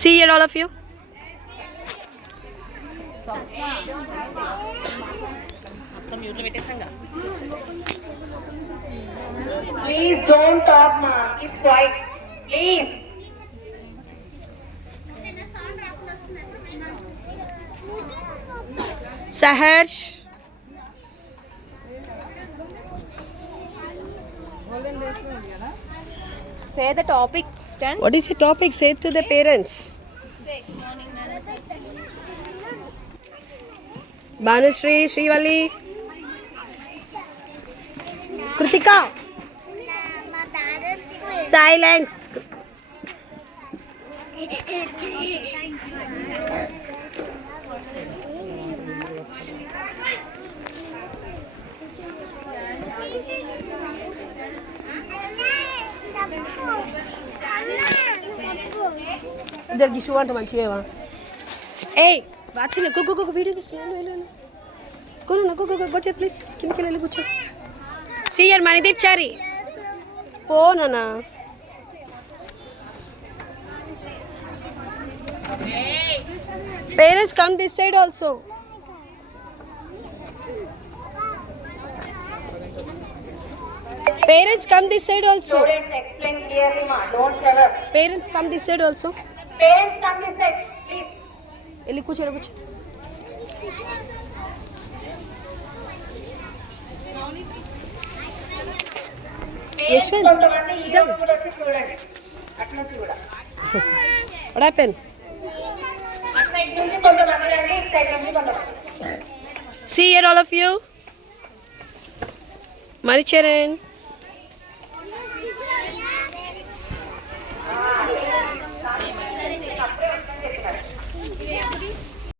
See here, all of you. Please don't talk, ma. Keep quiet. Please. Saharsh. Say the topic. Stand. What is the topic? Say to the parents. Banushree, Srivalli, Kritika. Silence. ఇద్దరు గిషు అంట మంచిగా ఏయ్ watch go video తీస్తున్నాను go please కిందకి వెళ్ళి కూర్చో సీయర్ మణిదీప్ చారి పో నాన్న parents come this side also Parents come this side also. Students explain clearly, ma. Don't shut up. Parents come this side also. Parents come this side, please. వెళ్ళి కూర్చో Parents కొంతమంది ఈ రోజు కూడా వచ్చి చూడండి. అట్లా చూడ. What happened? అటు సైడ్ నుంచి కొంతమంది రండి, ఇటు సైడ్ నుంచి కొంతమంది. See here, all of you. Maricharan.